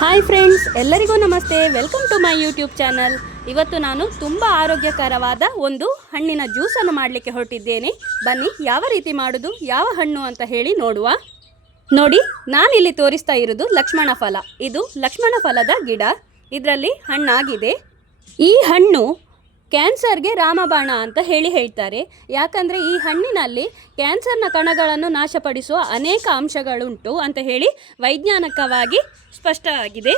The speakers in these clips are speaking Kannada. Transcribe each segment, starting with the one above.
ಹಾಯ್ ಫ್ರೆಂಡ್ಸ್ ಎಲ್ಲರಿಗೂ ನಮಸ್ತೆ. Welcome to my YouTube channel ಇವತ್ತು ನಾನು ತುಂಬ ಆರೋಗ್ಯಕರವಾದ ಒಂದು ಹಣ್ಣಿನ ಜ್ಯೂಸನ್ನು ಮಾಡಲಿಕ್ಕೆ ಹೊರಟಿದ್ದೇನೆ. ಬನ್ನಿ, ಯಾವ ರೀತಿ ಮಾಡೋದು, ಯಾವ ಹಣ್ಣು ಅಂತ ಹೇಳಿ ನೋಡುವ. ನೋಡಿ, ನಾನಿಲ್ಲಿ ತೋರಿಸ್ತಾ ಇರೋದು ಲಕ್ಷ್ಮಣ ಫಲ. ಇದು ಲಕ್ಷ್ಮಣ ಫಲದ ಗಿಡ. ಇದರಲ್ಲಿ ಹಣ್ಣಾಗಿದೆ. ಈ ಹಣ್ಣು ಕ್ಯಾನ್ಸರ್ಗೆ ರಾಮಬಾಣ ಅಂತ ಹೇಳಿ ಹೇಳ್ತಾರೆ. ಯಾಕಂದರೆ ಈ ಹಣ್ಣಿನಲ್ಲಿ ಕ್ಯಾನ್ಸರ್ನ ಕಣಗಳನ್ನು ನಾಶಪಡಿಸುವ ಅನೇಕ ಅಂಶಗಳುಂಟು ಅಂತ ಹೇಳಿ ವೈಜ್ಞಾನಿಕವಾಗಿ ಸ್ಪಷ್ಟವಾಗಿದೆ.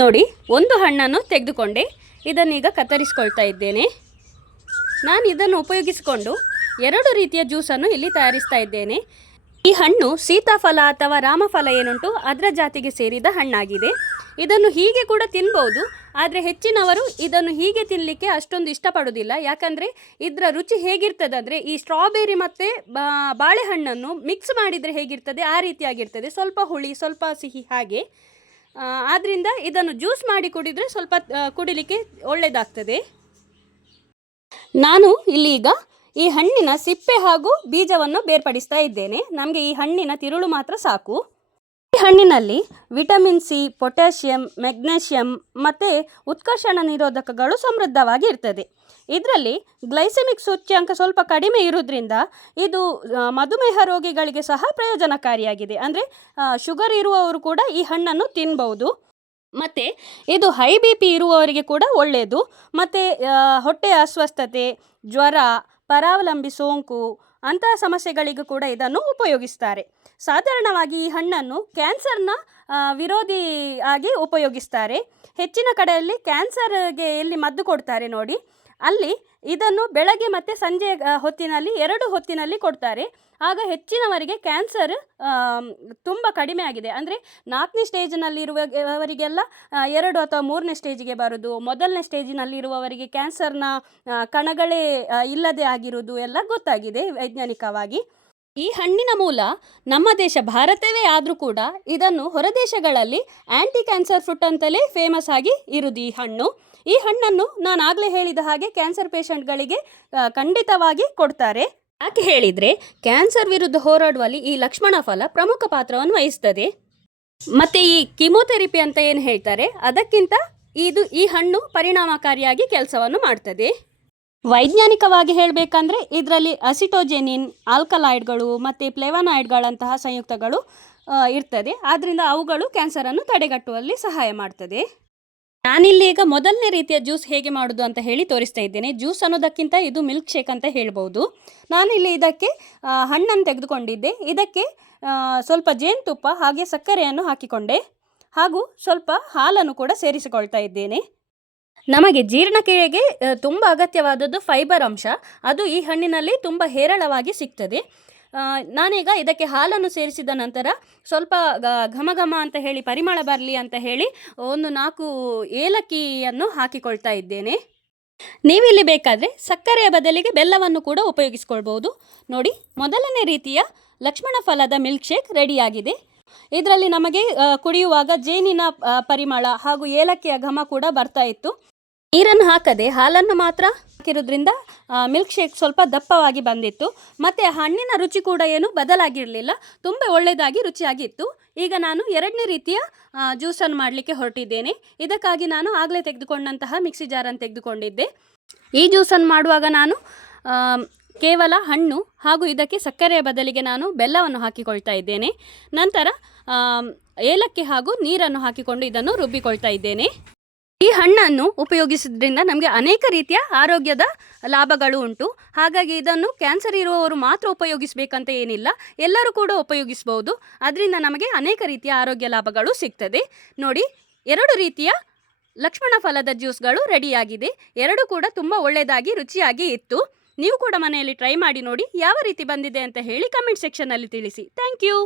ನೋಡಿ, ಒಂದು ಹಣ್ಣನ್ನು ತೆಗೆದುಕೊಂಡೆ. ಇದನ್ನೀಗ ಕತ್ತರಿಸ್ಕೊಳ್ತಾ ಇದ್ದೇನೆ. ನಾನು ಇದನ್ನು ಉಪಯೋಗಿಸಿಕೊಂಡು ಎರಡು ರೀತಿಯ ಜ್ಯೂಸನ್ನು ಇಲ್ಲಿ ತಯಾರಿಸ್ತಾ ಇದ್ದೇನೆ. ಈ ಹಣ್ಣು ಸೀತಾಫಲ ಅಥವಾ ರಾಮಫಲ ಏನುಂಟು ಅದರ ಜಾತಿಗೆ ಸೇರಿದ ಹಣ್ಣಾಗಿದೆ. ಇದನ್ನು ಹೀಗೆ ಕೂಡ ತಿನ್ಬೋದು. ಆದರೆ ಹೆಚ್ಚಿನವರು ಇದನ್ನು ಹೀಗೆ ತಿನ್ನಲಿಕ್ಕೆ ಅಷ್ಟೊಂದು ಇಷ್ಟಪಡೋದಿಲ್ಲ ಯಾಕಂದರೆ ಇದರ ರುಚಿ ಹೇಗಿರ್ತದೆ ಅಂದರೆ ಈ ಸ್ಟ್ರಾಬೆರಿ ಮತ್ತು ಬಾಳೆಹಣ್ಣನ್ನು ಮಿಕ್ಸ್ ಮಾಡಿದರೆ ಹೇಗಿರ್ತದೆ? ಆ ರೀತಿಯಾಗಿರ್ತದೆ. ಸ್ವಲ್ಪ ಹುಳಿ, ಸ್ವಲ್ಪ ಸಿಹಿ ಹಾಗೆ. ಆದ್ದರಿಂದ ಇದನ್ನು ಜ್ಯೂಸ್ ಮಾಡಿ ಕುಡಿದರೆ ಸ್ವಲ್ಪ ಕುಡಿಲಿಕ್ಕೆ ಒಳ್ಳೆಯದಾಗ್ತದೆ ನಾನು ಇಲ್ಲಿಗ ಈ ಹಣ್ಣಿನ ಸಿಪ್ಪೆ ಹಾಗೂ ಬೀಜವನ್ನು ಬೇರ್ಪಡಿಸ್ತಾ ಇದ್ದೇನೆ. ನಮಗೆ ಈ ಹಣ್ಣಿನ ತಿರುಳು ಮಾತ್ರ ಸಾಕು. ಈ ಹಣ್ಣಿನಲ್ಲಿ ವಿಟಮಿನ್ ಸಿ, ಪೊಟ್ಯಾಷಿಯಂ, ಮೆಗ್ನೀಷಿಯಂ ಮತ್ತು ಉತ್ಕರ್ಷಣ ನಿರೋಧಕಗಳು ಸಮೃದ್ಧವಾಗಿ ಇರ್ತದೆ. ಇದರಲ್ಲಿ ಗ್ಲೈಸೆಮಿಕ್ ಸೂಚ್ಯಾಂಕ ಸ್ವಲ್ಪ ಕಡಿಮೆ ಇರೋದ್ರಿಂದ ಇದು ಮಧುಮೇಹ ರೋಗಿಗಳಿಗೆ ಸಹ ಪ್ರಯೋಜನಕಾರಿಯಾಗಿದೆ. ಅಂದರೆ ಶುಗರ್ ಇರುವವರು ಕೂಡ ಈ ಹಣ್ಣನ್ನು ತಿನ್ಬೋದು ಮತ್ತು ಇದು ಹೈ ಬಿ ಪಿ ಇರುವವರಿಗೆ ಕೂಡ ಒಳ್ಳೆಯದು ಮತ್ತು ಹೊಟ್ಟೆಯ ಅಸ್ವಸ್ಥತೆ, ಜ್ವರ, ಪರಾವಲಂಬಿ ಸೋಂಕು ಅಂತಹ ಸಮಸ್ಯೆಗಳಿಗೂ ಕೂಡ ಇದನ್ನು ಉಪಯೋಗಿಸ್ತಾರೆ. ಸಾಧಾರಣವಾಗಿ ಈ ಹಣ್ಣನ್ನು ಕ್ಯಾನ್ಸರ್ನ ವಿರೋಧಿ ಆಗಿ ಉಪಯೋಗಿಸ್ತಾರೆ. ಹೆಚ್ಚಿನ ಕಡೆಯಲ್ಲಿ ಕ್ಯಾನ್ಸರ್ಗೆ ಎಲ್ಲಿ ಮದ್ದು ಕೊಡ್ತಾರೆ ನೋಡಿ. ಅಲ್ಲಿ ಇದನ್ನು ಬೆಳಗ್ಗೆ ಮತ್ತು ಸಂಜೆ ಹೊತ್ತಿನಲ್ಲಿ, ಎರಡು ಹೊತ್ತಿನಲ್ಲಿ ಕೊಡ್ತಾರೆ. ಆಗ ಹೆಚ್ಚಿನವರಿಗೆ ಕ್ಯಾನ್ಸರ್ ತುಂಬ ಕಡಿಮೆ ಆಗಿದೆ. ಅಂದರೆ ನಾಲ್ಕನೇ ಸ್ಟೇಜ್ನಲ್ಲಿರುವವರಿಗೆಲ್ಲ ಎರಡು ಅಥವಾ ಮೂರನೇ ಸ್ಟೇಜಿಗೆ ಬರೋದು, ಮೊದಲನೇ ಸ್ಟೇಜಿನಲ್ಲಿರುವವರಿಗೆ ಕ್ಯಾನ್ಸರ್ನ ಕಣಗಳೇ ಇಲ್ಲದೆ ಆಗಿರುವುದು ಎಲ್ಲ ಗೊತ್ತಾಗಿದೆ ವೈಜ್ಞಾನಿಕವಾಗಿ. ಈ ಹಣ್ಣಿನ ಮೂಲ ನಮ್ಮ ದೇಶ ಭಾರತವೇ ಆದರೂ ಕೂಡ ಇದನ್ನು ಹೊರದೇಶಗಳಲ್ಲಿ ಆ್ಯಂಟಿ ಕ್ಯಾನ್ಸರ್ ಫ್ರೂಟ್ ಅಂತಲೇ ಫೇಮಸ್ ಆಗಿ ಇರುವುದು ಈ ಹಣ್ಣು. ಈ ಹಣ್ಣನ್ನು ನಾನು ಆಗಲೇ ಹೇಳಿದ ಹಾಗೆ ಕ್ಯಾನ್ಸರ್ ಪೇಷಂಟ್ಗಳಿಗೆ ಖಂಡಿತವಾಗಿ ಕೊಡ್ತಾರೆ. ಯಾಕೆ ಹೇಳಿದರೆ ಕ್ಯಾನ್ಸರ್ ವಿರುದ್ಧ ಹೋರಾಡುವಲ್ಲಿ ಈ ಲಕ್ಷ್ಮಣ ಫಲ ಪ್ರಮುಖ ಪಾತ್ರವನ್ನು ವಹಿಸ್ತದೆ. ಮತ್ತು ಈ ಕಿಮೋಥೆರಪಿ ಅಂತ ಏನು ಹೇಳ್ತಾರೆ? ಅದಕ್ಕಿಂತ ಇದು ಈ ಹಣ್ಣು ಪರಿಣಾಮಕಾರಿಯಾಗಿ ಕೆಲಸವನ್ನು ಮಾಡ್ತದೆ. ವೈಜ್ಞಾನಿಕವಾಗಿ ಹೇಳಬೇಕಂದ್ರೆ ಇದರಲ್ಲಿ ಅಸಿಟೋಜೆನಿನ್, ಆಲ್ಕಲಾಯ್ಡ್ಗಳು ಮತ್ತು ಪ್ಲೆವನಾಯ್ಡ್ಗಳಂತಹ ಸಂಯುಕ್ತಗಳು ಇರ್ತದೆ. ಆದ್ದರಿಂದ ಅವುಗಳು ಕ್ಯಾನ್ಸರನ್ನು ತಡೆಗಟ್ಟುವಲ್ಲಿ ಸಹಾಯ ಮಾಡ್ತದೆ. ನಾನಿಲ್ಲಿ ಈಗ ಮೊದಲನೇ ರೀತಿಯ ಜ್ಯೂಸ್ ಹೇಗೆ ಮಾಡೋದು ಅಂತ ಹೇಳಿ ತೋರಿಸ್ತಾ ಇದ್ದೇನೆ. ಜ್ಯೂಸ್ ಅನ್ನೋದಕ್ಕಿಂತ ಇದು ಮಿಲ್ಕ್ ಶೇಕ್ ಅಂತ ಹೇಳ್ಬೋದು. ನಾನಿಲ್ಲಿ ಇದಕ್ಕೆ ಹಣ್ಣನ್ನು ತೆಗೆದುಕೊಂಡಿದ್ದೆ. ಇದಕ್ಕೆ ಸ್ವಲ್ಪ ಜೇನುತುಪ್ಪ ಹಾಗೆ ಸಕ್ಕರೆಯನ್ನು ಹಾಕಿಕೊಂಡೆ. ಹಾಗೂ ಸ್ವಲ್ಪ ಹಾಲನ್ನು ಕೂಡ ಸೇರಿಸಿಕೊಳ್ತಾ ಇದ್ದೇನೆ. ನಮಗೆ ಜೀರ್ಣಕ್ರಿಯೆಗೆ ತುಂಬ ಅಗತ್ಯವಾದದ್ದು ಫೈಬರ್ ಅಂಶ. ಅದು ಈ ಹಣ್ಣಿನಲ್ಲಿ ತುಂಬ ಹೇರಳವಾಗಿ ಸಿಗ್ತದೆ. ನಾನೀಗ ಇದಕ್ಕೆ ಹಾಲನ್ನು ಸೇರಿಸಿದ ನಂತರ ಸ್ವಲ್ಪ ಘಮ ಘಮ ಅಂತ ಹೇಳಿ, ಪರಿಮಳ ಬರಲಿ ಅಂತ ಹೇಳಿ ಒಂದು ನಾಲ್ಕು ಏಲಕ್ಕಿಯನ್ನು ಹಾಕಿಕೊಳ್ತಾ ಇದ್ದೇನೆ. ನೀವಿಲ್ಲಿ ಬೇಕಾದರೆ ಸಕ್ಕರೆಯ ಬದಲಿಗೆ ಬೆಲ್ಲವನ್ನು ಕೂಡ ಉಪಯೋಗಿಸ್ಕೊಳ್ಬೋದು. ನೋಡಿ, ಮೊದಲನೇ ರೀತಿಯ ಲಕ್ಷ್ಮಣ ಫಲದ ಮಿಲ್ಕ್ ಶೇಕ್ ರೆಡಿಯಾಗಿದೆ. ಇದರಲ್ಲಿ ನಮಗೆ ಕುಡಿಯುವಾಗ ಜೇನಿನ ಪರಿಮಳ ಹಾಗೂ ಏಲಕ್ಕಿಯ ಘಮ ಕೂಡ ಬರ್ತಾ ಇತ್ತು. ನೀರನ್ನು ಹಾಕದೆ ಹಾಲನ್ನು ಮಾತ್ರ ಹಾಕಿರೋದ್ರಿಂದ ಮಿಲ್ಕ್ ಶೇಕ್ ಸ್ವಲ್ಪ ದಪ್ಪವಾಗಿ ಬಂದಿತ್ತು. ಮತ್ತು ಹಣ್ಣಿನ ರುಚಿ ಕೂಡ ಏನು ಬದಲಾಗಿರಲಿಲ್ಲ. ತುಂಬ ಒಳ್ಳೆಯದಾಗಿ ರುಚಿಯಾಗಿತ್ತು ಈಗ ನಾನು ಎರಡನೇ ರೀತಿಯ ಜ್ಯೂಸನ್ನು ಮಾಡಲಿಕ್ಕೆ ಹೊರಟಿದ್ದೇನೆ. ಇದಕ್ಕಾಗಿ ನಾನು ಆಗಲೇ ತೆಗೆದುಕೊಂಡಂತಹ ಮಿಕ್ಸಿ ಜಾರನ್ನು ತೆಗೆದುಕೊಂಡಿದ್ದೆ. ಈ ಜ್ಯೂಸನ್ನು ಮಾಡುವಾಗ ನಾನು ಕೇವಲ ಹಣ್ಣು ಹಾಗೂ ಇದಕ್ಕೆ ಸಕ್ಕರೆಯ ಬದಲಿಗೆ ನಾನು ಬೆಲ್ಲವನ್ನು ಹಾಕಿಕೊಳ್ತಾ ಇದ್ದೇನೆ. ನಂತರ ಏಲಕ್ಕಿ ಹಾಗೂ ನೀರನ್ನು ಹಾಕಿಕೊಂಡು ಇದನ್ನು ರುಬ್ಬಿಕೊಳ್ತಾ ಇದ್ದೇನೆ. ಈ ಹಣ್ಣನ್ನು ಉಪಯೋಗಿಸೋದ್ರಿಂದ ನಮಗೆ ಅನೇಕ ರೀತಿಯ ಆರೋಗ್ಯದ ಲಾಭಗಳು ಉಂಟು. ಹಾಗಾಗಿ ಇದನ್ನು ಕ್ಯಾನ್ಸರ್ ಇರುವವರು ಮಾತ್ರ ಉಪಯೋಗಿಸಬೇಕಂತ ಏನಿಲ್ಲ. ಎಲ್ಲರೂ ಕೂಡ ಉಪಯೋಗಿಸಬಹುದು ಅದರಿಂದ ನಮಗೆ ಅನೇಕ ರೀತಿಯ ಆರೋಗ್ಯ ಲಾಭಗಳು ಸಿಗ್ತದೆ. ನೋಡಿ, ಎರಡು ರೀತಿಯ ಲಕ್ಷ್ಮಣ ಫಲದ ಜ್ಯೂಸ್ಗಳು ರೆಡಿಯಾಗಿದೆ. ಎರಡು ಕೂಡ ತುಂಬ ಒಳ್ಳೆಯದಾಗಿ, ರುಚಿಯಾಗಿ ಇತ್ತು. ನೀವು ಕೂಡ ಮನೆಯಲ್ಲಿ ಟ್ರೈ ಮಾಡಿ ನೋಡಿ, ಯಾವ ರೀತಿ ಬಂದಿದೆ ಅಂತ ಹೇಳಿ ಕಮೆಂಟ್ ಸೆಕ್ಷನಲ್ಲಿ ತಿಳಿಸಿ. Thank you!